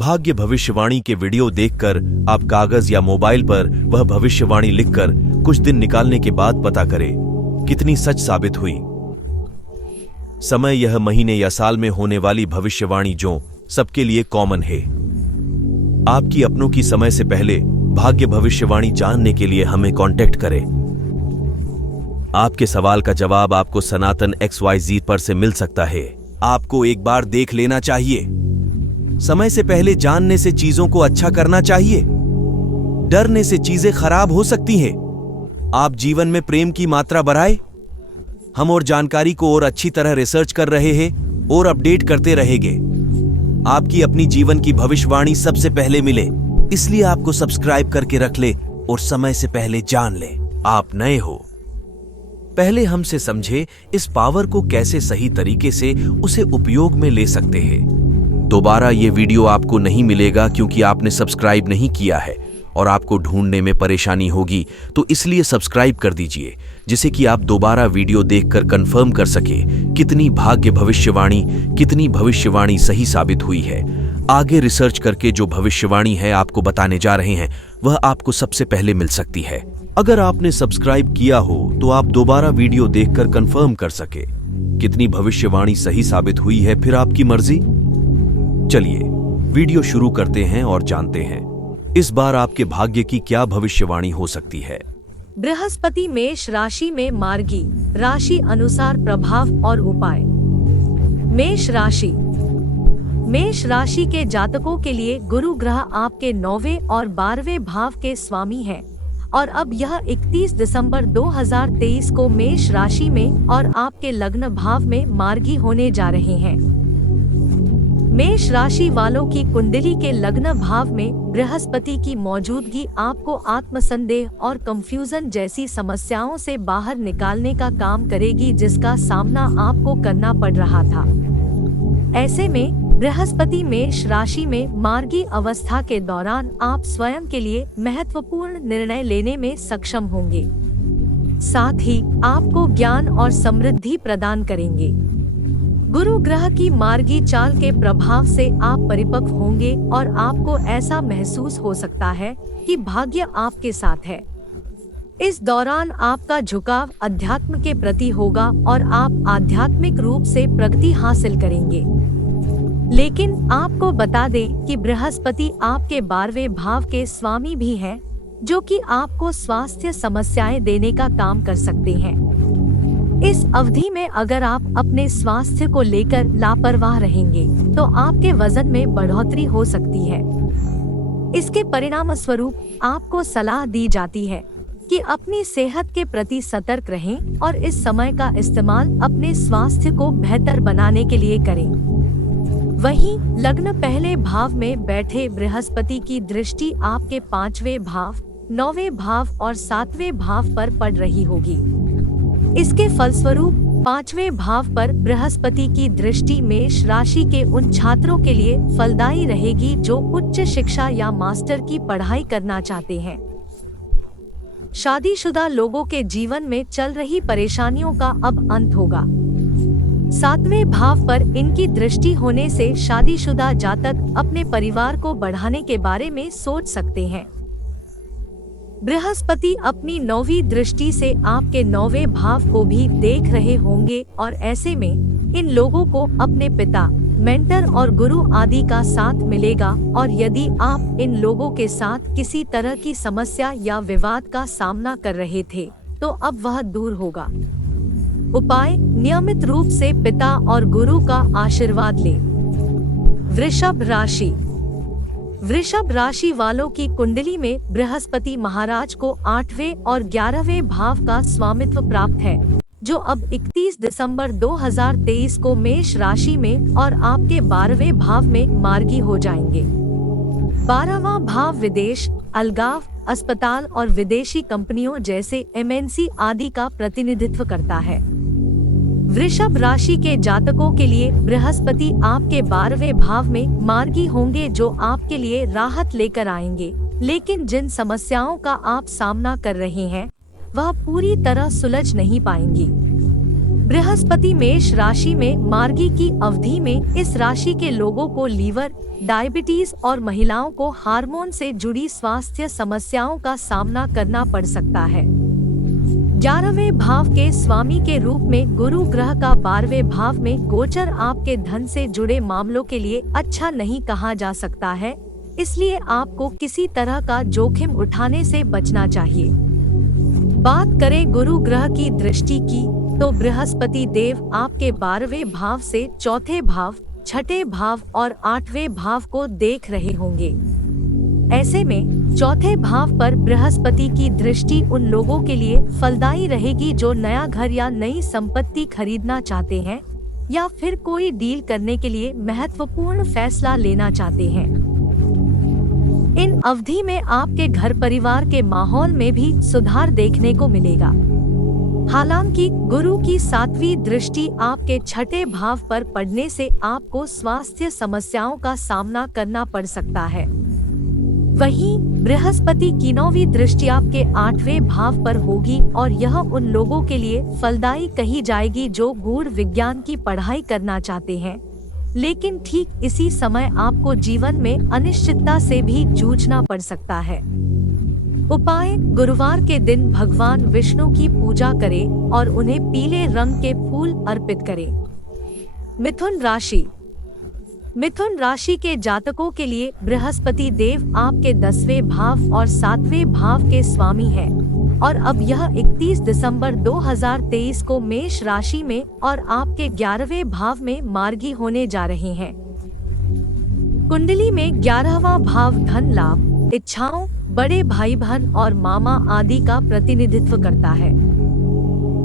भाग्य भविष्यवाणी के वीडियो देखकर आप कागज या मोबाइल पर वह भविष्यवाणी लिखकर कुछ दिन निकालने के बाद पता करें कितनी सच साबित हुई। समय यह महीने या साल में होने वाली भविष्यवाणी जो सबके लिए कॉमन है। आपकी अपनों की समय से पहले भाग्य भविष्यवाणी जानने के लिए हमें कांटेक्ट करें। आपके सवाल का जवाब आपको सनातन XYZ पर से मिल सकता है। आपको एक बार देख लेना चाहिए। समय से पहले जानने से चीजों को अच्छा करना चाहिए। डरने से चीजें खराब हो सकती हैं। आप जीवन में प्रेम की मात्रा बढ़ाए। हम और जानकारी को और अच्छी तरह रिसर्च कर रहे हैं और अपडेट करते रहेंगे। आपकी अपनी जीवन की भविष्यवाणी सबसे पहले मिले, इसलिए आपको सब्सक्राइब करके रख ले और समय से पहले जान ले। आप नए हो, पहले हमसे समझे इस पावर को कैसे सही तरीके से उसे उपयोग में ले सकते हैं। दोबारा ये वीडियो आपको नहीं मिलेगा क्योंकि आपने सब्सक्राइब नहीं किया है और आपको ढूंढने में परेशानी होगी, तो इसलिए सब्सक्राइब कर दीजिए जिससे कि आप दोबारा वीडियो देखकर कंफर्म कर सके कितनी भविष्यवाणी सही साबित हुई है। आगे रिसर्च करके जो भविष्यवाणी है आपको बताने जा रहे हैं वह आपको सबसे पहले मिल सकती है। अगर आपने सब्सक्राइब किया हो तो आप दोबारा वीडियो देखकर कंफर्म कर सके कितनी भविष्यवाणी सही साबित हुई है, फिर आपकी मर्जी। चलिए वीडियो शुरू करते हैं और जानते हैं इस बार आपके भाग्य की क्या भविष्यवाणी हो सकती है। बृहस्पति मेष राशि में मार्गी राशि अनुसार प्रभाव और उपाय। मेष राशि के जातकों के लिए गुरु ग्रह आपके 9वें और 12वें भाव के स्वामी है और अब यह 31 दिसंबर 2023 को मेष राशि में और आपके लग्न भाव में मार्गी होने जा रहे हैं। मेष राशि वालों की कुंडली के लग्न भाव में बृहस्पति की मौजूदगी आपको आत्मसंदेह और कंफ्यूजन जैसी समस्याओं से बाहर निकालने का काम करेगी, जिसका सामना आपको करना पड़ रहा था। ऐसे में बृहस्पति मेष राशि में मार्गी अवस्था के दौरान आप स्वयं के लिए महत्वपूर्ण निर्णय लेने में सक्षम होंगे। साथ ही आपको ज्ञान और समृद्धि प्रदान करेंगे। गुरु ग्रह की मार्गी चाल के प्रभाव से आप परिपक्व होंगे और आपको ऐसा महसूस हो सकता है कि भाग्य आपके साथ है। इस दौरान आपका झुकाव अध्यात्म के प्रति होगा और आप आध्यात्मिक रूप से प्रगति हासिल करेंगे। लेकिन आपको बता दें कि बृहस्पति आपके 12वें भाव के स्वामी भी हैं, जो कि आपको स्वास्थ्य समस्याएं देने का काम कर सकते हैं। इस अवधि में अगर आप अपने स्वास्थ्य को लेकर लापरवाह रहेंगे तो आपके वजन में बढ़ोतरी हो सकती है। इसके परिणाम स्वरूप आपको सलाह दी जाती है कि अपनी सेहत के प्रति सतर्क रहें और इस समय का इस्तेमाल अपने स्वास्थ्य को बेहतर बनाने के लिए करें। वहीं लग्न पहले भाव में बैठे बृहस्पति की दृष्टि आपके 5वें भाव, 9वें भाव और 7वें भाव पर पड़ रही होगी। इसके फलस्वरूप 5वें भाव पर बृहस्पति की दृष्टि मेष राशि के उन छात्रों के लिए फलदायी रहेगी जो उच्च शिक्षा या मास्टर की पढ़ाई करना चाहते हैं। शादीशुदा लोगों के जीवन में चल रही परेशानियों का अब अंत होगा। 7वें भाव पर इनकी दृष्टि होने से शादीशुदा जातक अपने परिवार को बढ़ाने के बारे में सोच सकते हैं। बृहस्पति अपनी 9वीं दृष्टि से आपके 9वें भाव को भी देख रहे होंगे और ऐसे में इन लोगों को अपने पिता, मेंटर और गुरु आदि का साथ मिलेगा और यदि आप इन लोगों के साथ किसी तरह की समस्या या विवाद का सामना कर रहे थे तो अब वह दूर होगा। उपाय: नियमित रूप से पिता और गुरु का आशीर्वाद लें। वृषभ राशि वालों की कुंडली में बृहस्पति महाराज को 8वें और 11वें भाव का स्वामित्व प्राप्त है, जो अब 31 दिसंबर 2023 को मेष राशि में और आपके 12वें भाव में मार्गी हो जाएंगे। 12वां भाव विदेश, अलगाव, अस्पताल और विदेशी कंपनियों जैसे MNC आदि का प्रतिनिधित्व करता है। वृषभ राशि के जातकों के लिए बृहस्पति आपके 12वें भाव में मार्गी होंगे, जो आपके लिए राहत लेकर आएंगे। लेकिन जिन समस्याओं का आप सामना कर रहे हैं वह पूरी तरह सुलझ नहीं पाएंगी। बृहस्पति मेष राशि में मार्गी की अवधि में इस राशि के लोगों को लीवर, डायबिटीज और महिलाओं को हार्मोन से जुड़ी स्वास्थ्य समस्याओं का सामना करना पड़ सकता है। 11वें भाव के स्वामी के रूप में गुरु ग्रह का 12वें भाव में गोचर आपके धन से जुड़े मामलों के लिए अच्छा नहीं कहा जा सकता है, इसलिए आपको किसी तरह का जोखिम उठाने से बचना चाहिए। बात करें गुरु ग्रह की दृष्टि की, तो बृहस्पति देव आपके 12वें भाव से चौथे भाव, छठे भाव और 8वें भाव को देख रहे होंगे। ऐसे में चौथे भाव पर बृहस्पति की दृष्टि उन लोगों के लिए फलदायी रहेगी जो नया घर या नई संपत्ति खरीदना चाहते हैं या फिर कोई डील करने के लिए महत्वपूर्ण फैसला लेना चाहते हैं। इन अवधि में आपके घर परिवार के माहौल में भी सुधार देखने को मिलेगा। हालांकि गुरु की 7वीं दृष्टि आपके छठे भाव पर पड़ने से आपको स्वास्थ्य समस्याओं का सामना करना पड़ सकता है। वहीं बृहस्पति की 9वीं दृष्टि आपके 8वें भाव पर होगी और यह उन लोगों के लिए फलदायी कही जाएगी जो गूढ़ विज्ञान की पढ़ाई करना चाहते हैं, लेकिन ठीक इसी समय आपको जीवन में अनिश्चितता से भी जूझना पड़ सकता है। उपाय: गुरुवार के दिन भगवान विष्णु की पूजा करें और उन्हें पीले रंग के फूल अर्पित करें। मिथुन राशि के जातकों के लिए बृहस्पति देव आपके 10वें भाव और 7वें भाव के स्वामी हैं और अब यह 31 दिसंबर 2023 को मेष राशि में और आपके 11वें भाव में मार्गी होने जा रहे हैं। कुंडली में 11वां भाव धन लाभ, इच्छाओं, बड़े भाई बहन और मामा आदि का प्रतिनिधित्व करता है।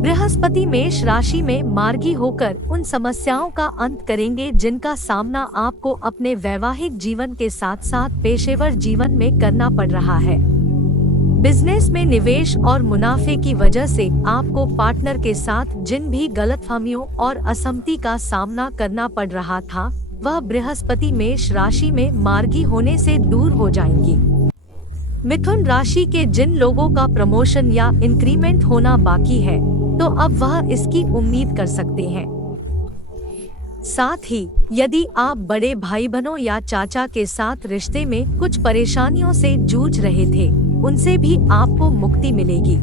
बृहस्पति मेष राशि में मार्गी होकर उन समस्याओं का अंत करेंगे जिनका सामना आपको अपने वैवाहिक जीवन के साथ साथ पेशेवर जीवन में करना पड़ रहा है। बिजनेस में निवेश और मुनाफे की वजह से आपको पार्टनर के साथ जिन भी गलतफहमियों और असहमति का सामना करना पड़ रहा था, वह बृहस्पति मेष राशि में मार्गी होने से दूर हो जाएंगी। मिथुन राशि के जिन लोगों का प्रमोशन या इंक्रीमेंट होना बाकी है, तो अब वह इसकी उम्मीद कर सकते हैं। साथ ही यदि आप बड़े भाई बहनों या चाचा के साथ रिश्ते में कुछ परेशानियों से जूझ रहे थे, उनसे भी आपको मुक्ति मिलेगी।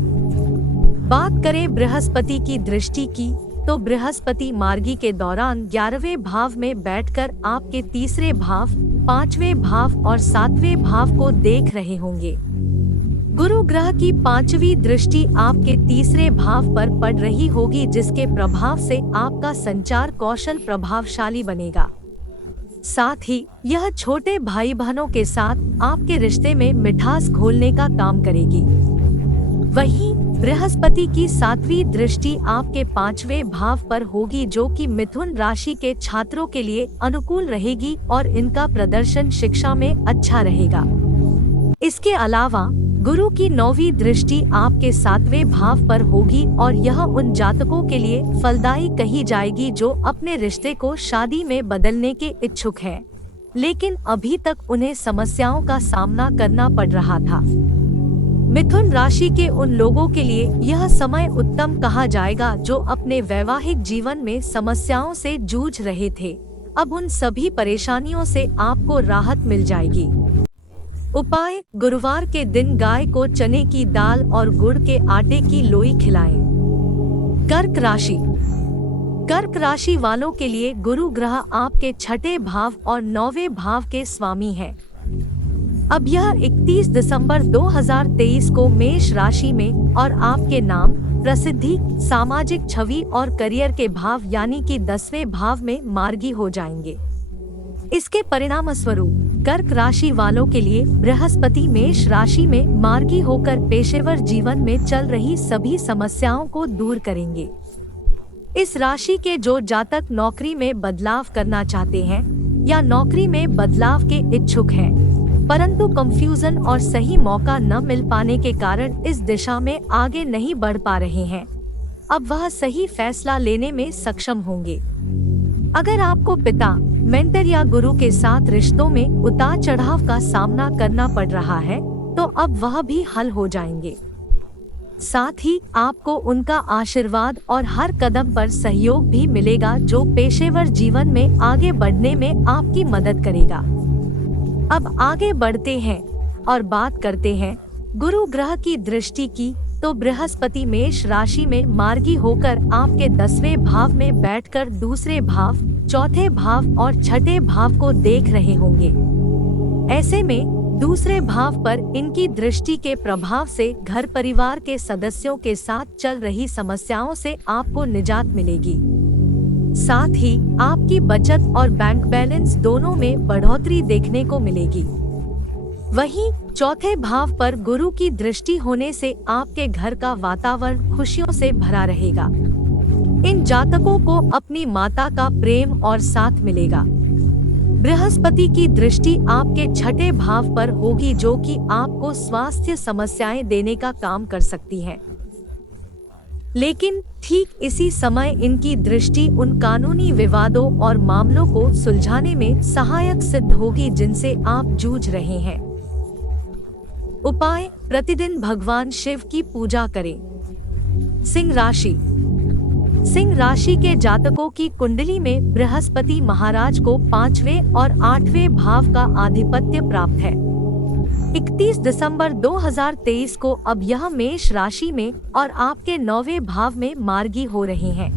बात करें बृहस्पति की दृष्टि की, तो बृहस्पति मार्गी के दौरान 11वें भाव में बैठकर आपके 3रे भाव, 5वें भाव और 7वें भाव को देख रहे होंगे। गुरु ग्रह की 5वीं दृष्टि आपके 3रे भाव पर पड़ रही होगी, जिसके प्रभाव से आपका संचार कौशल प्रभावशाली बनेगा। साथ ही यह छोटे भाई बहनों के साथ आपके रिश्ते में मिठास घोलने का काम करेगी। वहीं बृहस्पति की 7वीं दृष्टि आपके 5वें भाव पर होगी, जो कि मिथुन राशि के छात्रों के लिए अनुकूल रहेगी और इनका प्रदर्शन शिक्षा में अच्छा रहेगा। इसके अलावा गुरु की 9वीं दृष्टि आपके 7वें भाव पर होगी और यह उन जातकों के लिए फलदायी कही जाएगी जो अपने रिश्ते को शादी में बदलने के इच्छुक हैं, लेकिन अभी तक उन्हें समस्याओं का सामना करना पड़ रहा था। मिथुन राशि के उन लोगों के लिए यह समय उत्तम कहा जाएगा जो अपने वैवाहिक जीवन में समस्याओं से जूझ रहे थे। अब उन सभी परेशानियों से आपको राहत मिल जाएगी। उपाय: गुरुवार के दिन गाय को चने की दाल और गुड़ के आटे की लोई खिलाएं। कर्क राशि वालों के लिए गुरु ग्रह आपके 6ठे भाव और 9वें भाव के स्वामी हैं। अब यह 31 दिसंबर 2023 को मेष राशि में और आपके नाम, प्रसिद्धि, सामाजिक छवि और करियर के भाव यानी कि 10वें भाव में मार्गी हो जाएंगे। इसके परिणाम स्वरूप कर्क राशि वालों के लिए बृहस्पति मेष राशि में मार्गी होकर पेशेवर जीवन में चल रही सभी समस्याओं को दूर करेंगे। इस राशि के जो जातक नौकरी में बदलाव करना चाहते हैं या नौकरी में बदलाव के इच्छुक हैं, परंतु कंफ्यूजन और सही मौका न मिल पाने के कारण इस दिशा में आगे नहीं बढ़ पा रहे हैं, अब वह सही फैसला लेने में सक्षम होंगे। अगर आपको पिता, मेंटर या गुरु के साथ रिश्तों में उतार चढ़ाव का सामना करना पड़ रहा है, तो अब वह भी हल हो जाएंगे। साथ ही आपको उनका आशीर्वाद और हर कदम पर सहयोग भी मिलेगा, जो पेशेवर जीवन में आगे बढ़ने में आपकी मदद करेगा। अब आगे बढ़ते हैं और बात करते हैं गुरु ग्रह की दृष्टि की। तो बृहस्पति मेष राशि में मार्गी होकर आपके 10वें भाव में बैठकर दूसरे भाव, चौथे भाव और छठे भाव को देख रहे होंगे। ऐसे में दूसरे भाव पर इनकी दृष्टि के प्रभाव से घर परिवार के सदस्यों के साथ चल रही समस्याओं से आपको निजात मिलेगी। साथ ही आपकी बचत और बैंक बैलेंस दोनों में बढ़ोतरी देखने को मिलेगी। वहीं चौथे भाव पर गुरु की दृष्टि होने से आपके घर का वातावरण खुशियों से भरा रहेगा। इन जातकों को अपनी माता का प्रेम और साथ मिलेगा। बृहस्पति की दृष्टि आपके छठे भाव पर होगी, जो कि आपको स्वास्थ्य समस्याएं देने का काम कर सकती है। लेकिन ठीक इसी समय इनकी दृष्टि उन कानूनी विवादों और मामलों को सुलझाने में सहायक सिद्ध होगी जिनसे आप जूझ रहे हैं। उपाय: प्रतिदिन भगवान शिव की पूजा करें। सिंह राशि। सिंह राशि के जातकों की कुंडली में बृहस्पति महाराज को 5वें और 8वें भाव का आधिपत्य प्राप्त है। 31 दिसंबर 2023 को अब यह मेष राशि में और आपके 9वें भाव में मार्गी हो रहे हैं।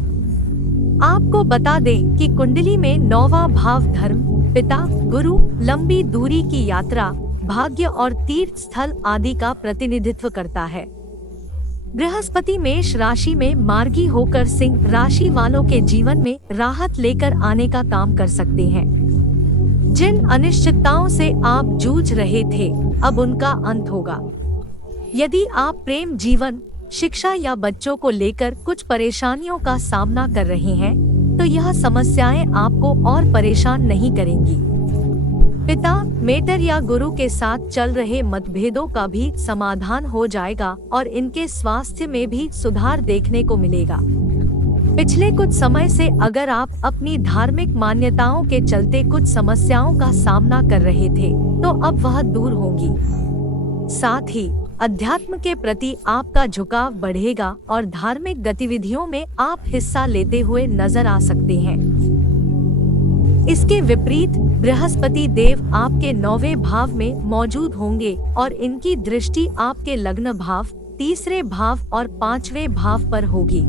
आपको बता दें कि कुंडली में 9वां भाव धर्म, पिता, गुरु, लंबी दूरी की यात्रा, भाग्य और तीर्थ स्थल आदि का प्रतिनिधित्व करता है। बृहस्पति मेष राशि में मार्गी होकर सिंह राशि वालों के जीवन में राहत लेकर आने का काम कर सकते हैं। जिन अनिश्चितताओं से आप जूझ रहे थे, अब उनका अंत होगा। यदि आप प्रेम जीवन, शिक्षा या बच्चों को लेकर कुछ परेशानियों का सामना कर रहे हैं, तो यह समस्याएं आपको और परेशान नहीं करेंगी। पिता, मेटर या गुरु के साथ चल रहे मतभेदों का भी समाधान हो जाएगा और इनके स्वास्थ्य में भी सुधार देखने को मिलेगा। पिछले कुछ समय से अगर आप अपनी धार्मिक मान्यताओं के चलते कुछ समस्याओं का सामना कर रहे थे, तो अब वह दूर होंगी। साथ ही अध्यात्म के प्रति आपका झुकाव बढ़ेगा और धार्मिक गतिविधियों में आप हिस्सा लेते हुए नजर आ सकते हैं। इसके विपरीत बृहस्पति देव आपके 9वें भाव में मौजूद होंगे और इनकी दृष्टि आपके लग्न भाव, तीसरे भाव और 5वें भाव पर होगी।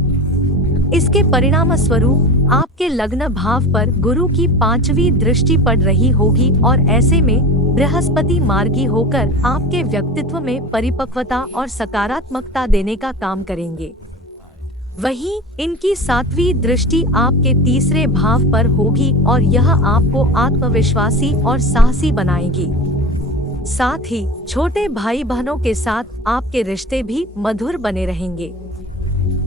इसके परिणाम स्वरूप आपके लग्न भाव पर गुरु की 5वीं दृष्टि पड़ रही होगी और ऐसे में बृहस्पति मार्गी होकर आपके व्यक्तित्व में परिपक्वता और सकारात्मकता देने का काम करेंगे। वहीं इनकी 7वीं दृष्टि आपके तीसरे भाव पर होगी और यह आपको आत्मविश्वासी और साहसी बनाएगी। साथ ही छोटे भाई बहनों के साथ आपके रिश्ते भी मधुर बने रहेंगे।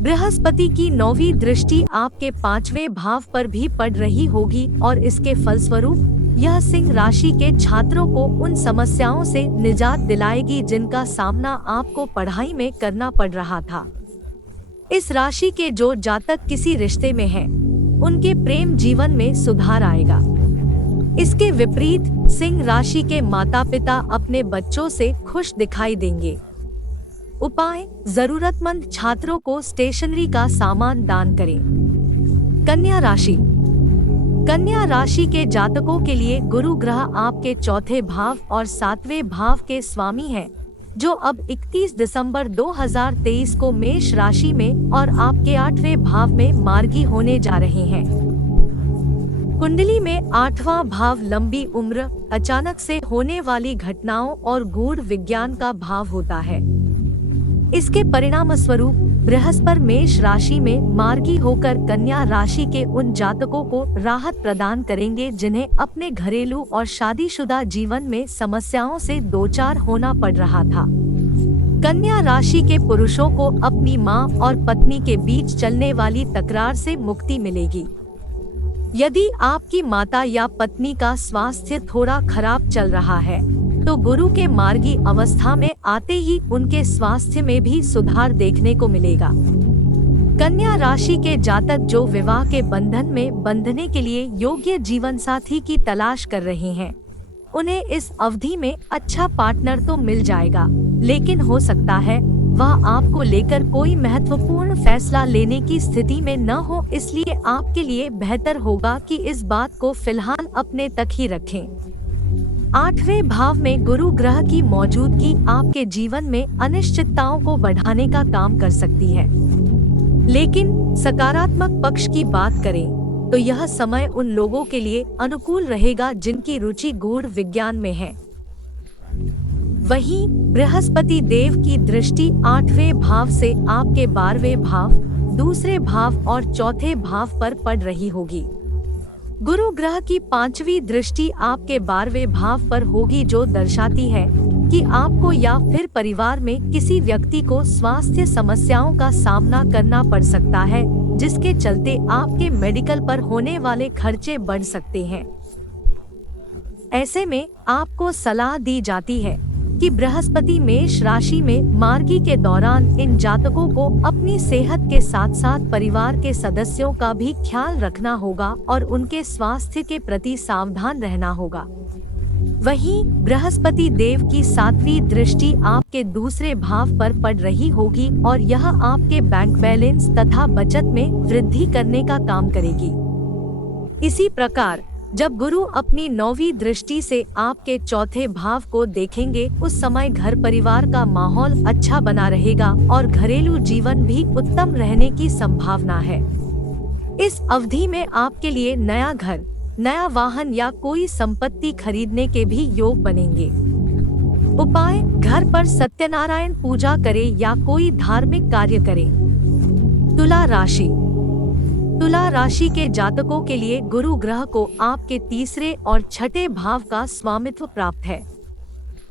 बृहस्पति की 9वीं दृष्टि आपके 5वें भाव पर भी पड़ रही होगी और इसके फलस्वरूप यह सिंह राशि के छात्रों को उन समस्याओं से निजात दिलाएगी जिनका सामना आपको पढ़ाई में करना पड़ रहा था। इस राशि के जो जातक किसी रिश्ते में हैं, उनके प्रेम जीवन में सुधार आएगा। इसके विपरीत सिंह राशि के माता पिता अपने बच्चों से खुश दिखाई देंगे। उपाय: जरूरतमंद छात्रों को स्टेशनरी का सामान दान करें। कन्या राशि। कन्या राशि के जातकों के लिए गुरु ग्रह आपके चौथे भाव और 7वें भाव के स्वामी हैं, जो अब 31 दिसंबर 2023 को मेष राशि में और आपके 8वें भाव में मार्गी होने जा रहे हैं। कुंडली में 8वां भाव लंबी उम्र, अचानक से होने वाली घटनाओं और गूढ़ विज्ञान का भाव होता है। इसके परिणाम स्वरूप बृहस्पति मेष राशि में मार्गी होकर कन्या राशि के उन जातकों को राहत प्रदान करेंगे जिन्हें अपने घरेलू और शादीशुदा जीवन में समस्याओं से दोचार होना पड़ रहा था। कन्या राशि के पुरुषों को अपनी मां और पत्नी के बीच चलने वाली तकरार से मुक्ति मिलेगी। यदि आपकी माता या पत्नी का स्वास्थ्य थोड़ा खराब चल रहा है, तो गुरु के मार्गी अवस्था में आते ही उनके स्वास्थ्य में भी सुधार देखने को मिलेगा। कन्या राशि के जातक जो विवाह के बंधन में बंधने के लिए योग्य जीवन साथी की तलाश कर रहे हैं, उन्हें इस अवधि में अच्छा पार्टनर तो मिल जाएगा, लेकिन हो सकता है वह आपको लेकर कोई महत्वपूर्ण फैसला लेने की स्थिति में न हो, इसलिए आपके लिए बेहतर होगा कि इस बात को फिलहाल अपने तक ही रखें। 8वें भाव में गुरु ग्रह की मौजूदगी आपके जीवन में अनिश्चितताओं को बढ़ाने का काम कर सकती है। लेकिन सकारात्मक पक्ष की बात करें तो यह समय उन लोगों के लिए अनुकूल रहेगा जिनकी रुचि गूढ़ विज्ञान में है। वहीं बृहस्पति देव की दृष्टि 8वें भाव से आपके 12वें भाव, दूसरे भाव और चौथे भाव पर पड़ रही होगी। गुरु ग्रह की 5वीं दृष्टि आपके 12वें भाव पर होगी, जो दर्शाती है कि आपको या फिर परिवार में किसी व्यक्ति को स्वास्थ्य समस्याओं का सामना करना पड़ सकता है, जिसके चलते आपके मेडिकल पर होने वाले खर्चे बढ़ सकते हैं। ऐसे में आपको सलाह दी जाती है कि बृहस्पति मेष राशि में मार्गी के दौरान इन जातकों को अपनी सेहत के साथ साथ परिवार के सदस्यों का भी ख्याल रखना होगा और उनके स्वास्थ्य के प्रति सावधान रहना होगा। वहीं बृहस्पति देव की 7वीं दृष्टि आपके दूसरे भाव पर पड़ रही होगी और यह आपके बैंक बैलेंस तथा बचत में वृद्धि करने का काम करेगी। इसी प्रकार जब गुरु अपनी 9वीं दृष्टि से आपके चौथे भाव को देखेंगे, उस समय घर परिवार का माहौल अच्छा बना रहेगा और घरेलू जीवन भी उत्तम रहने की संभावना है। इस अवधि में आपके लिए नया घर, नया वाहन या कोई संपत्ति खरीदने के भी योग बनेंगे। उपाय: घर पर सत्यनारायण पूजा करें या कोई धार्मिक कार्य करें। तुला राशि। तुला राशि के जातकों के लिए गुरु ग्रह को आपके तीसरे और छठे भाव का स्वामित्व प्राप्त है।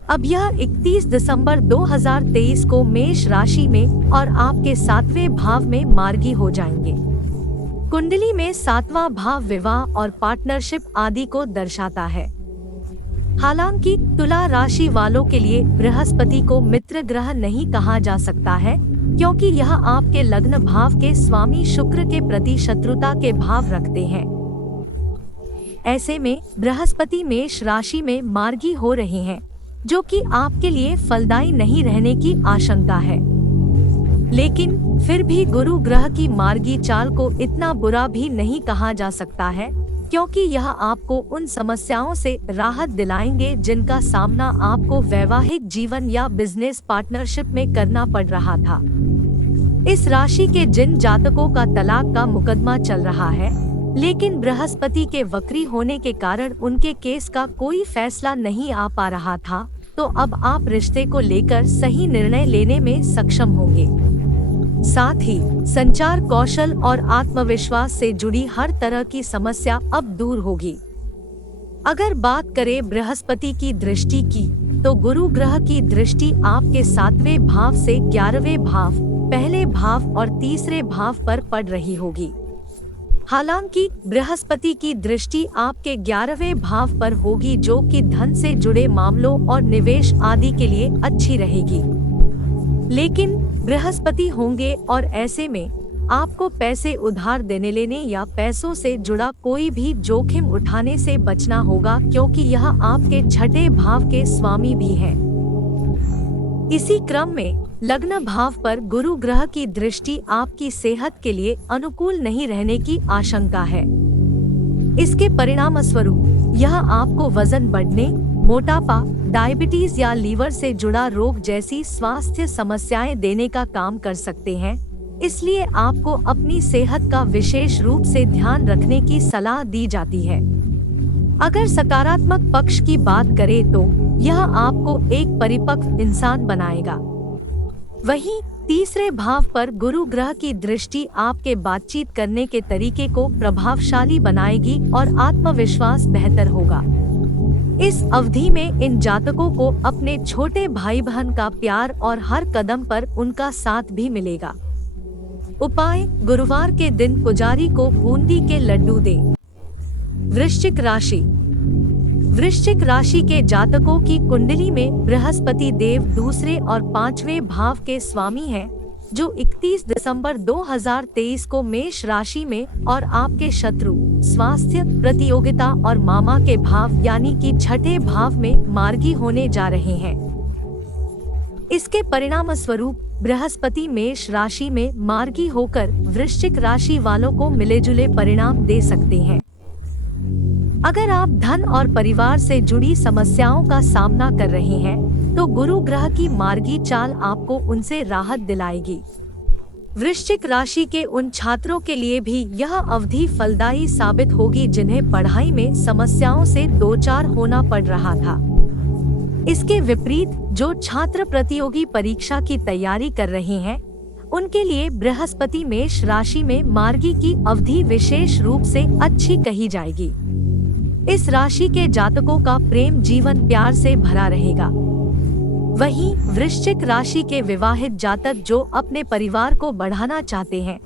अब यह 31 दिसंबर 2023 को मेष राशि में और आपके 7वें भाव में मार्गी हो जाएंगे। कुंडली में 7वां भाव विवाह और पार्टनरशिप आदि को दर्शाता है। हालांकि तुला राशि वालों के लिए बृहस्पति को मित्र ग्रह नहीं कहा जा सकता है, क्योंकि यह आपके लग्न भाव के स्वामी शुक्र के प्रति शत्रुता के भाव रखते हैं। ऐसे में बृहस्पति मेष राशि में मार्गी हो रहे हैं, जो कि आपके लिए फलदायी नहीं रहने की आशंका है। लेकिन फिर भी गुरु ग्रह की मार्गी चाल को इतना बुरा भी नहीं कहा जा सकता है, क्योंकि यह आपको उन समस्याओं से राहत दिलाएंगे जिनका सामना आपको वैवाहिक जीवन या बिजनेस पार्टनरशिप में करना पड़ रहा था। इस राशि के जिन जातकों का तलाक का मुकदमा चल रहा है, लेकिन बृहस्पति के वक्री होने के कारण उनके केस का कोई फैसला नहीं आ पा रहा था, तो अब आप रिश्ते को लेकर सही निर्णय लेने में सक्षम होंगे। साथ ही संचार कौशल और आत्मविश्वास से जुड़ी हर तरह की समस्या अब दूर होगी। अगर बात करें बृहस्पति की दृष्टि की, तो गुरु ग्रह की दृष्टि आपके 7वें भाव से 11वें भाव, पहले भाव और तीसरे भाव पर पड़ रही होगी। हालांकि बृहस्पति की दृष्टि आपके 11वें भाव पर होगी, जो कि धन से जुड़े मामलों और निवेश आदि के लिए अच्छी रहेगी। लेकिन बृहस्पति होंगे और ऐसे में आपको पैसे उधार देने लेने या पैसों से जुड़ा कोई भी जोखिम उठाने से बचना होगा, क्योंकि यह आपके छठे भाव के स्वामी भी हैं। इसी क्रम में लग्न भाव पर गुरु ग्रह की दृष्टि आपकी सेहत के लिए अनुकूल नहीं रहने की आशंका है। इसके परिणाम स्वरूप यह आपको वजन बढ़ने, मोटापा, डायबिटीज या लीवर से जुड़ा रोग जैसी स्वास्थ्य समस्याएं देने का काम कर सकते हैं। इसलिए आपको अपनी सेहत का विशेष रूप से ध्यान रखने की सलाह दी जाती है। अगर सकारात्मक पक्ष की बात करें तो यह आपको एक परिपक्व इंसान बनाएगा। वहीं तीसरे भाव पर गुरु ग्रह की दृष्टि आपके बातचीत करने के तरीके को प्रभावशाली बनाएगी और आत्मविश्वास बेहतर होगा। इस अवधि में इन जातकों को अपने छोटे भाई बहन का प्यार और हर कदम पर उनका साथ भी मिलेगा। उपाय: गुरुवार के दिन पुजारी को बूंदी के लड्डू दें। वृश्चिक राशि। वृश्चिक राशि के जातकों की कुंडली में बृहस्पति देव दूसरे और 5वें भाव के स्वामी हैं, जो 31 दिसंबर 2023 को मेष राशि में और आपके शत्रु, स्वास्थ्य, प्रतियोगिता और मामा के भाव यानी कि छठे भाव में मार्गी होने जा रहे हैं। इसके परिणाम स्वरूप बृहस्पति मेष राशि में मार्गी होकर वृश्चिक राशि वालों को मिलेजुले परिणाम दे सकते हैं। अगर आप धन और परिवार से जुड़ी समस्याओं का सामना कर रहे हैं, तो गुरु ग्रह की मार्गी चाल आपको उनसे राहत दिलाएगी। वृश्चिक राशि के उन छात्रों के लिए भी यह अवधि फलदायी साबित होगी जिन्हें पढ़ाई में समस्याओं से दो चार होना पड़ रहा था। इसके विपरीत जो छात्र प्रतियोगी परीक्षा की तैयारी कर रहे हैं, उनके लिए बृहस्पति मेष राशि में मार्गी की अवधि विशेष रूप से अच्छी कही जाएगी। इस राशि के जातकों का प्रेम जीवन प्यार से भरा रहेगा। वहीं वृश्चिक राशि के विवाहित जातक जो अपने परिवार को बढ़ाना चाहते हैं,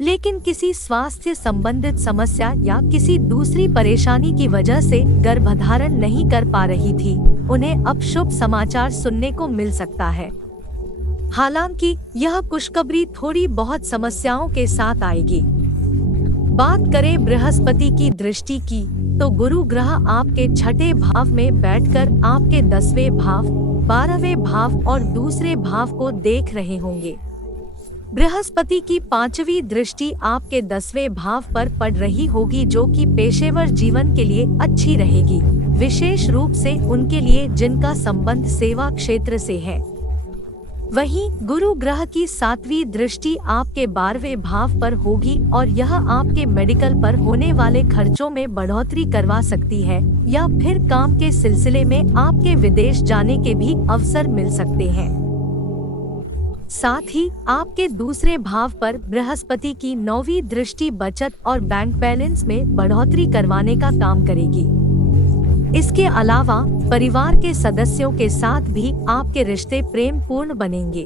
लेकिन किसी स्वास्थ्य संबंधित समस्या या किसी दूसरी परेशानी की वजह से गर्भधारण नहीं कर पा रही थी, उन्हें अब शुभ समाचार सुनने को मिल सकता है। हालांकि यह खुशखबरी थोड़ी बहुत समस्याओं के साथ आएगी। बात करें बृहस्पति की दृष्टि की, तो गुरु ग्रह आपके छठे भाव में बैठकर आपके 10वें भाव, 12वें भाव और दूसरे भाव को देख रहे होंगे। बृहस्पति की 5वीं दृष्टि आपके 10वें भाव पर पड़ रही होगी, जो कि पेशेवर जीवन के लिए अच्छी रहेगी, विशेष रूप से उनके लिए जिनका संबंध सेवा क्षेत्र से है। वहीं गुरु ग्रह की 7वीं दृष्टि आपके 12वें भाव पर होगी और यह आपके मेडिकल पर होने वाले खर्चों में बढ़ोतरी करवा सकती है, या फिर काम के सिलसिले में आपके विदेश जाने के भी अवसर मिल सकते हैं। साथ ही आपके दूसरे भाव पर बृहस्पति की 9वीं दृष्टि बचत और बैंक बैलेंस में बढ़ोतरी करवाने का काम करेगी। इसके अलावा परिवार के सदस्यों के साथ भी आपके रिश्ते प्रेम पूर्ण बनेंगे।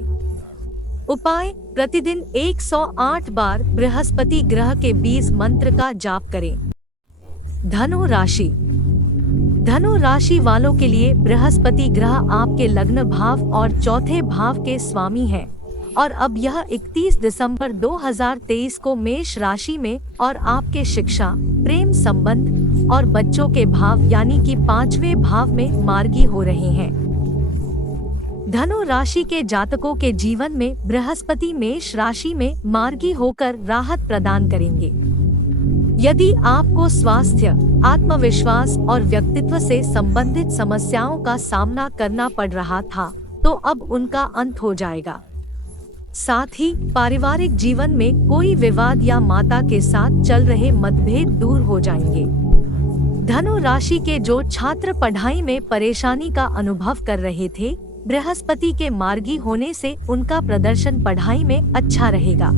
उपाय: प्रतिदिन 108 बार बृहस्पति ग्रह के बीज मंत्र का जाप करें। धनु राशि। धनु राशि वालों के लिए बृहस्पति ग्रह आपके लग्न भाव और चौथे भाव के स्वामी है और अब यह 31 दिसंबर 2023 को मेष राशि में और आपके शिक्षा, प्रेम संबंध और बच्चों के भाव यानी कि 5वें भाव में मार्गी हो रहे हैं। धनु राशि के जातकों के जीवन में बृहस्पति मेष राशि में मार्गी होकर राहत प्रदान करेंगे। यदि आपको स्वास्थ्य, आत्मविश्वास और व्यक्तित्व से संबंधित समस्याओं का सामना करना पड़ रहा था, तो अब उनका अंत हो जाएगा। साथ ही पारिवारिक जीवन में कोई विवाद या माता के साथ चल रहे मतभेद दूर हो जाएंगे। धनु राशि के जो छात्र पढ़ाई में परेशानी का अनुभव कर रहे थे, बृहस्पति के मार्गी होने से उनका प्रदर्शन पढ़ाई में अच्छा रहेगा।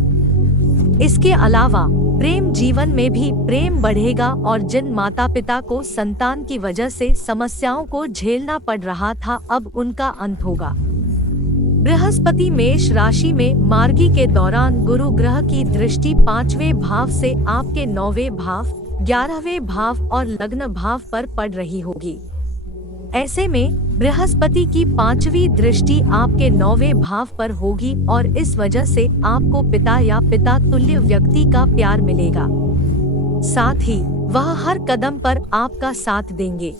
इसके अलावा प्रेम जीवन में भी प्रेम बढ़ेगा और जिन माता पिता को संतान की वजह से समस्याओं को झेलना पड़ रहा था, अब उनका अंत होगा। बृहस्पति मेष राशि में मार्गी के दौरान गुरु ग्रह की दृष्टि 5वें भाव से आपके 9वें भाव, 11वें भाव और लग्न भाव पर पड़ रही होगी। ऐसे में बृहस्पति की 5वीं दृष्टि आपके 9वें भाव पर होगी और इस वजह से आपको पिता या पिता तुल्य व्यक्ति का प्यार मिलेगा। साथ ही वह हर कदम पर आपका साथ देंगे।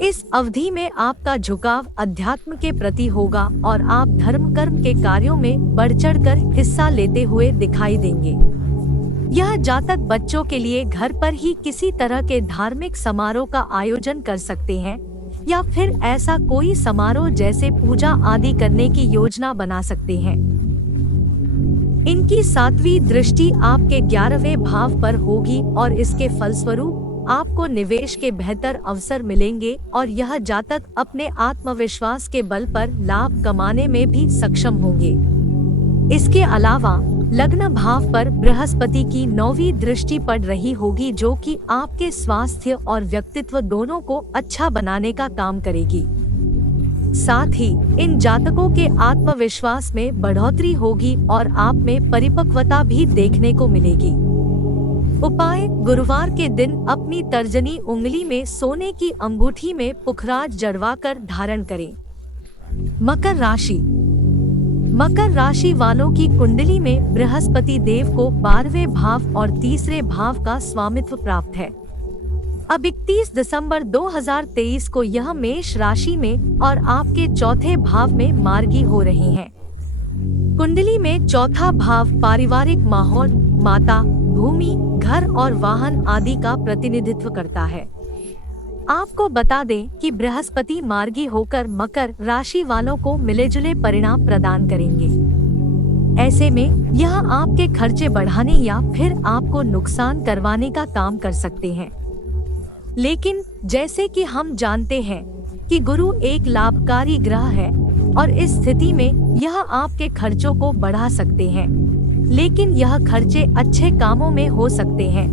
इस अवधि में आपका झुकाव अध्यात्म के प्रति होगा और आप धर्म कर्म के कार्यों में बढ़ चढ़कर हिस्सा लेते हुए दिखाई देंगे। यह जातक बच्चों के लिए घर पर ही किसी तरह के धार्मिक समारोह का आयोजन कर सकते हैं या फिर ऐसा कोई समारोह जैसे पूजा आदि करने की योजना बना सकते हैं। इनकी 7वीं दृष्टि आपके 11वें भाव पर होगी और इसके फलस्वरूप आपको निवेश के बेहतर अवसर मिलेंगे और यह जातक अपने आत्मविश्वास के बल पर लाभ कमाने में भी सक्षम होंगे। इसके अलावा लग्न भाव पर बृहस्पति की 9वीं दृष्टि पड़ रही होगी, जो कि आपके स्वास्थ्य और व्यक्तित्व दोनों को अच्छा बनाने का काम करेगी। साथ ही इन जातकों के आत्मविश्वास में बढ़ोतरी होगी और आप में परिपक्वता भी देखने को मिलेगी। उपाय: गुरुवार के दिन अपनी तर्जनी उंगली में सोने की अंगूठी में पुखराज जड़वाकर धारण करें। मकर राशि। मकर राशि वालों की कुंडली में बृहस्पति देव को 12वें भाव और तीसरे भाव का स्वामित्व प्राप्त है। अब 31 दिसंबर 2023 को यह मेष राशि में और आपके चौथे भाव में मार्गी हो रहे हैं। कुंडली में चौथा भाव पारिवारिक माहौल, माता, भूमि, घर और वाहन आदि का प्रतिनिधित्व करता है। आपको बता दें कि बृहस्पति मार्गी होकर मकर राशि वालों को मिलेजुले परिणाम प्रदान करेंगे। ऐसे में यह आपके खर्चे बढ़ाने या फिर आपको नुकसान करवाने का काम कर सकते हैं। लेकिन जैसे कि हम जानते हैं कि गुरु एक लाभकारी ग्रह है और इस स्थिति में यह आपके खर्चों को बढ़ा सकते हैं, लेकिन यह खर्चे अच्छे कामों में हो सकते हैं,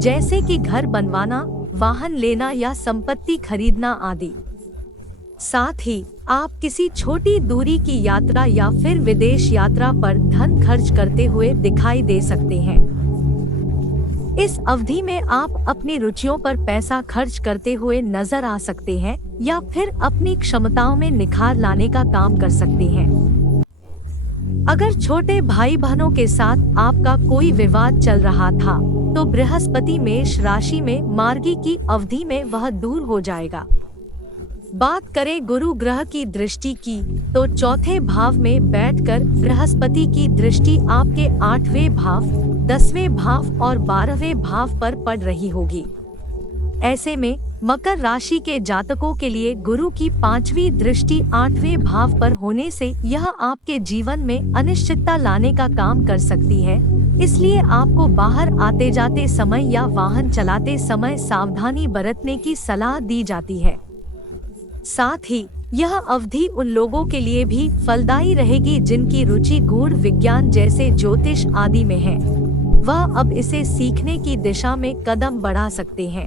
जैसे कि घर बनवाना, वाहन लेना या संपत्ति खरीदना आदि। साथ ही आप किसी छोटी दूरी की यात्रा या फिर विदेश यात्रा पर धन खर्च करते हुए दिखाई दे सकते हैं। इस अवधि में आप अपनी रुचियों पर पैसा खर्च करते हुए नजर आ सकते हैं या फिर अपनी क्षमताओं में निखार लाने का काम कर सकते हैं। अगर छोटे भाई बहनों के साथ आपका कोई विवाद चल रहा था तो बृहस्पति मेष राशि में मार्गी की अवधि में वह दूर हो जाएगा। बात करें गुरु ग्रह की दृष्टि की तो चौथे भाव में बैठकर बृहस्पति की दृष्टि आपके 8वें भाव, 10वें भाव और 12वें भाव पर पड़ रही होगी। ऐसे में मकर राशि के जातकों के लिए गुरु की 5वीं दृष्टि 8वें भाव पर होने से यह आपके जीवन में अनिश्चितता लाने का काम कर सकती है। इसलिए आपको बाहर आते जाते समय या वाहन चलाते समय सावधानी बरतने की सलाह दी जाती है। साथ ही यह अवधि उन लोगों के लिए भी फलदायी रहेगी जिनकी रुचि गूढ़ विज्ञान जैसे ज्योतिष आदि में है। वह अब इसे सीखने की दिशा में कदम बढ़ा सकते हैं।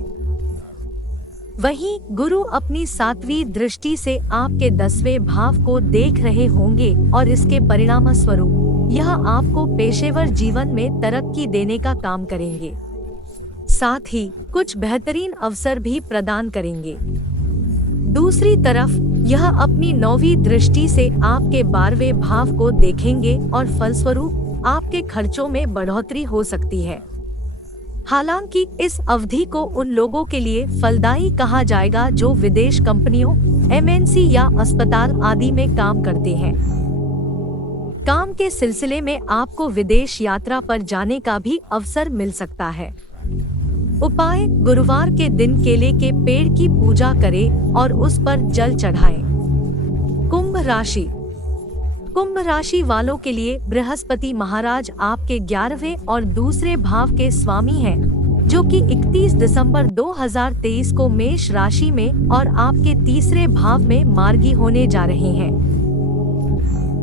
वहीं गुरु अपनी 7वीं दृष्टि से आपके 10वें भाव को देख रहे होंगे और इसके परिणाम स्वरूप यह आपको पेशेवर जीवन में तरक्की देने का काम करेंगे। साथ ही कुछ बेहतरीन अवसर भी प्रदान करेंगे। दूसरी तरफ यह अपनी 9वीं दृष्टि से आपके 12वें भाव को देखेंगे और फलस्वरूप आपके खर्चों में बढ़ोतरी हो सकती है। हालांकि इस अवधि को उन लोगों के लिए फलदायी कहा जाएगा जो विदेश कंपनियों, MNC या अस्पताल आदि में काम करते हैं। काम के सिलसिले में आपको विदेश यात्रा पर जाने का भी अवसर मिल सकता है। उपाय: गुरुवार के दिन केले के पेड़ की पूजा करें और उस पर जल चढ़ाएं। कुंभ राशि। कुंभ राशि वालों के लिए बृहस्पति महाराज आपके 11वें और दूसरे भाव के स्वामी हैं, जो कि 31 दिसंबर 2023 को मेष राशि में और आपके तीसरे भाव में मार्गी होने जा रहे हैं।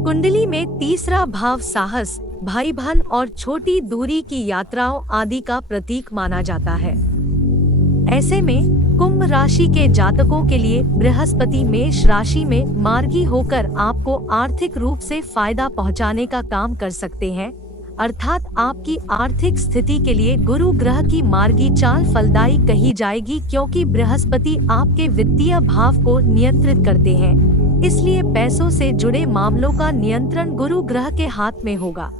कुंडली में तीसरा भाव साहस, भाई बहन और छोटी दूरी की यात्राओं आदि का प्रतीक माना जाता है। ऐसे में कुंभ राशि के जातकों के लिए बृहस्पति मेष राशि में मार्गी होकर आपको आर्थिक रूप से फायदा पहुंचाने का काम कर सकते हैं, अर्थात आपकी आर्थिक स्थिति के लिए गुरु ग्रह की मार्गी चाल फलदायी कही जाएगी, क्योंकि बृहस्पति आपके वित्तीय भाव को नियंत्रित करते हैं। इसलिए पैसों से जुड़े मामलों का नियंत्रण गुरु ग्रह के हाथ में होगा।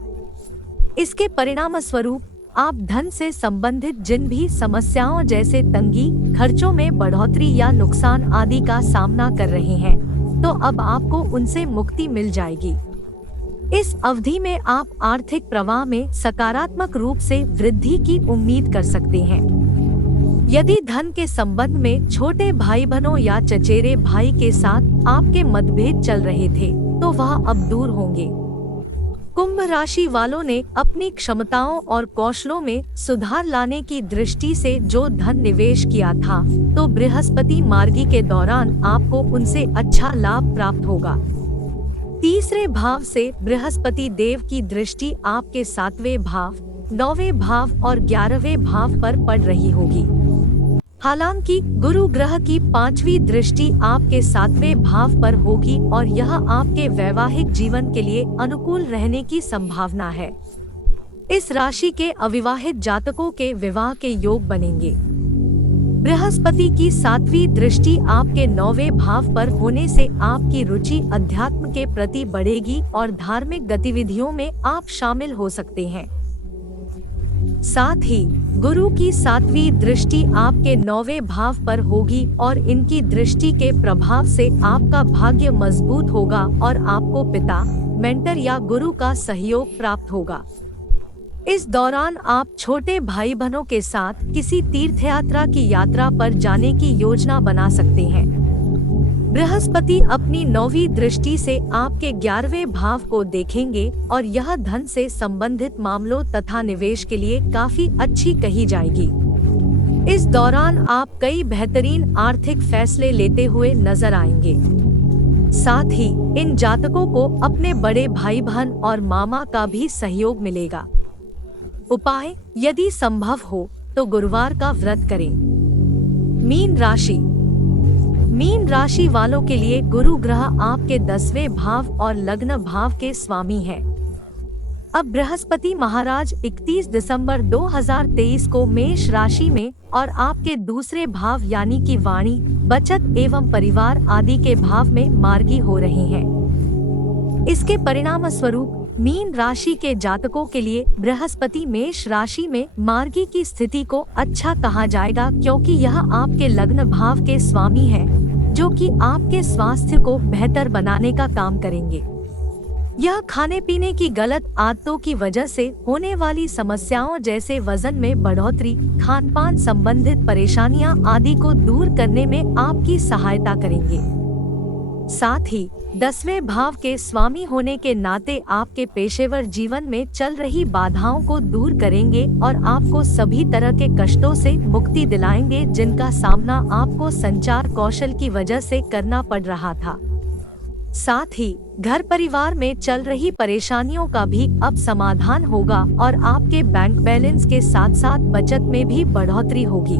इसके परिणाम स्वरूप आप धन से संबंधित जिन भी समस्याओं जैसे तंगी, खर्चों में बढ़ोतरी या नुकसान आदि का सामना कर रहे हैं, तो अब आपको उनसे मुक्ति मिल जाएगी। इस अवधि में आप आर्थिक प्रवाह में सकारात्मक रूप से वृद्धि की उम्मीद कर सकते हैं। यदि धन के संबंध में छोटे भाई बहनों या चचेरे भाई के साथ आपके मतभेद चल रहे थे, तो वह अब दूर होंगे। कुंभ राशि वालों ने अपनी क्षमताओं और कौशलों में सुधार लाने की दृष्टि से जो धन निवेश किया था, तो बृहस्पति मार्गी के दौरान आपको उनसे अच्छा लाभ प्राप्त होगा। तीसरे भाव से बृहस्पति देव की दृष्टि आपके 7वें भाव, 9वें भाव और 11वें भाव पर पड़ रही होगी। हालांकि गुरु ग्रह की 5वीं दृष्टि आपके 7वें भाव पर होगी और यह आपके वैवाहिक जीवन के लिए अनुकूल रहने की संभावना है। इस राशि के अविवाहित जातकों के विवाह के योग बनेंगे। बृहस्पति की 7वीं दृष्टि आपके 9वें भाव पर होने से आपकी रुचि अध्यात्म के प्रति बढ़ेगी और धार्मिक गतिविधियों में आप शामिल हो सकते हैं। साथ ही गुरु की 7वीं दृष्टि आपके 9वें भाव पर होगी और इनकी दृष्टि के प्रभाव से आपका भाग्य मजबूत होगा और आपको पिता, मेंटर या गुरु का सहयोग प्राप्त होगा। इस दौरान आप छोटे भाई बहनों के साथ किसी तीर्थयात्रा की यात्रा पर जाने की योजना बना सकते हैं। बृहस्पति अपनी 9वीं दृष्टि से आपके 11वें भाव को देखेंगे और यह धन से संबंधित मामलों तथा निवेश के लिए काफी अच्छी कही जाएगी। इस दौरान आप कई बेहतरीन आर्थिक फैसले लेते हुए नजर आएंगे। साथ ही इन जातकों को अपने बड़े भाई बहन और मामा का भी सहयोग मिलेगा। उपाय, यदि संभव हो तो गुरुवार का व्रत करें। मीन राशि वालों के लिए गुरु ग्रह आपके 10वें भाव और लग्न भाव के स्वामी हैं। अब बृहस्पति महाराज 31 दिसंबर 2023 को मेष राशि में और आपके दूसरे भाव यानी कि वाणी, बचत एवं परिवार आदि के भाव में मार्गी हो रहे हैं। इसके परिणाम स्वरूप मीन राशि के जातकों के लिए बृहस्पति मेष राशि में मार्गी की स्थिति को अच्छा कहा जाएगा, क्योंकि यह आपके लग्न भाव के स्वामी हैं, जो कि आपके स्वास्थ्य को बेहतर बनाने का काम करेंगे। यह खाने पीने की गलत आदतों की वजह से होने वाली समस्याओं जैसे वजन में बढ़ोतरी, खान-पान संबंधित परेशानियां आदि को दूर करने में आपकी सहायता करेंगे। साथ ही 10वें भाव के स्वामी होने के नाते आपके पेशेवर जीवन में चल रही बाधाओं को दूर करेंगे और आपको सभी तरह के कष्टों से मुक्ति दिलाएंगे, जिनका सामना आपको संचार कौशल की वजह से करना पड़ रहा था। साथ ही घर परिवार में चल रही परेशानियों का भी अब समाधान होगा और आपके बैंक बैलेंस के साथ साथ बचत में भी बढ़ोतरी होगी।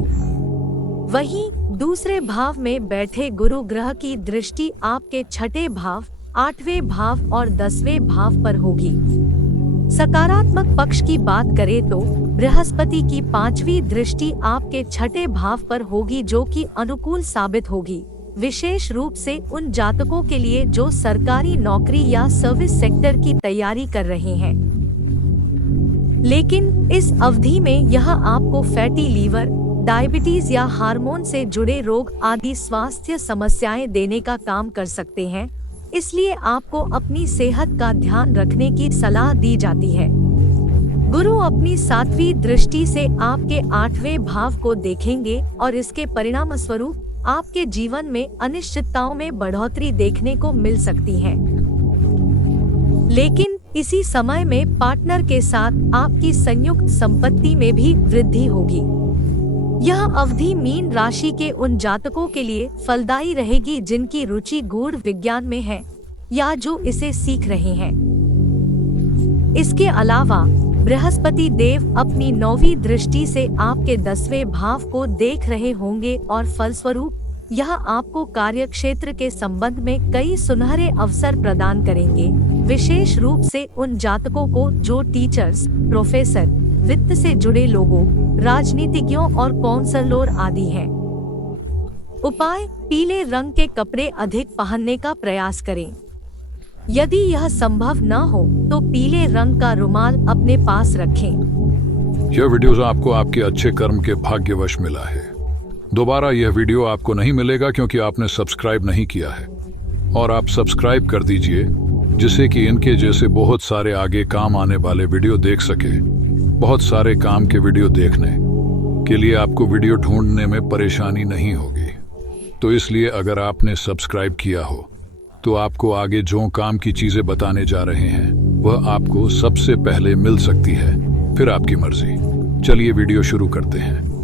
वहीं दूसरे भाव में बैठे गुरु ग्रह की दृष्टि आपके 6ठे भाव, 8वें भाव और 10वें भाव पर होगी। सकारात्मक पक्ष की बात करें तो बृहस्पति की 5वीं दृष्टि आपके 6ठे भाव पर होगी, जो कि अनुकूल साबित होगी, विशेष रूप से उन जातकों के लिए जो सरकारी नौकरी या सर्विस सेक्टर की तैयारी कर रहे हैं। लेकिन इस अवधि में यह आपको फैटी लीवर, डायबिटीज या हार्मोन से जुड़े रोग आदि स्वास्थ्य समस्याएं देने का काम कर सकते हैं, इसलिए आपको अपनी सेहत का ध्यान रखने की सलाह दी जाती है। गुरु अपनी 7वीं दृष्टि से आपके 8वें भाव को देखेंगे और इसके परिणाम स्वरूप आपके जीवन में अनिश्चितताओं में बढ़ोतरी देखने को मिल सकती है। लेकिन इसी समय में पार्टनर के साथ आपकी संयुक्त संपत्ति में भी वृद्धि होगी। यह अवधि मीन राशि के उन जातकों के लिए फलदायी रहेगी जिनकी रुचि गूढ़ विज्ञान में है या जो इसे सीख रहे हैं। इसके अलावा बृहस्पति देव अपनी 9वीं दृष्टि से आपके 10वें भाव को देख रहे होंगे और फलस्वरूप यह आपको कार्यक्षेत्र के संबंध में कई सुनहरे अवसर प्रदान करेंगे, विशेष रूप से उन जातकों को जो टीचर्स, प्रोफेसर, वित्त से जुड़े लोगों, राजनीतिज्ञों और काउंसलर आदि हैं। उपाय, पीले रंग के कपड़े अधिक पहनने का प्रयास करें। यदि यह संभव न हो तो पीले रंग का रुमाल अपने पास रखें। यह वीडियो आपको आपके अच्छे कर्म के भाग्यवश मिला है। दोबारा यह वीडियो आपको नहीं मिलेगा क्योंकि आपने सब्सक्राइब नहीं किया है, और आप सब्सक्राइब कर दीजिए जिससे कि इनके जैसे बहुत सारे आगे काम आने वाले वीडियो देख सके। बहुत सारे काम के वीडियो देखने के लिए आपको वीडियो ढूंढने में परेशानी नहीं होगी। तो इसलिए अगर आपने सब्सक्राइब किया हो तो आपको आगे जो काम की चीजें बताने जा रहे हैं वह आपको सबसे पहले मिल सकती है। फिर आपकी मर्जी। चलिए वीडियो शुरू करते हैं।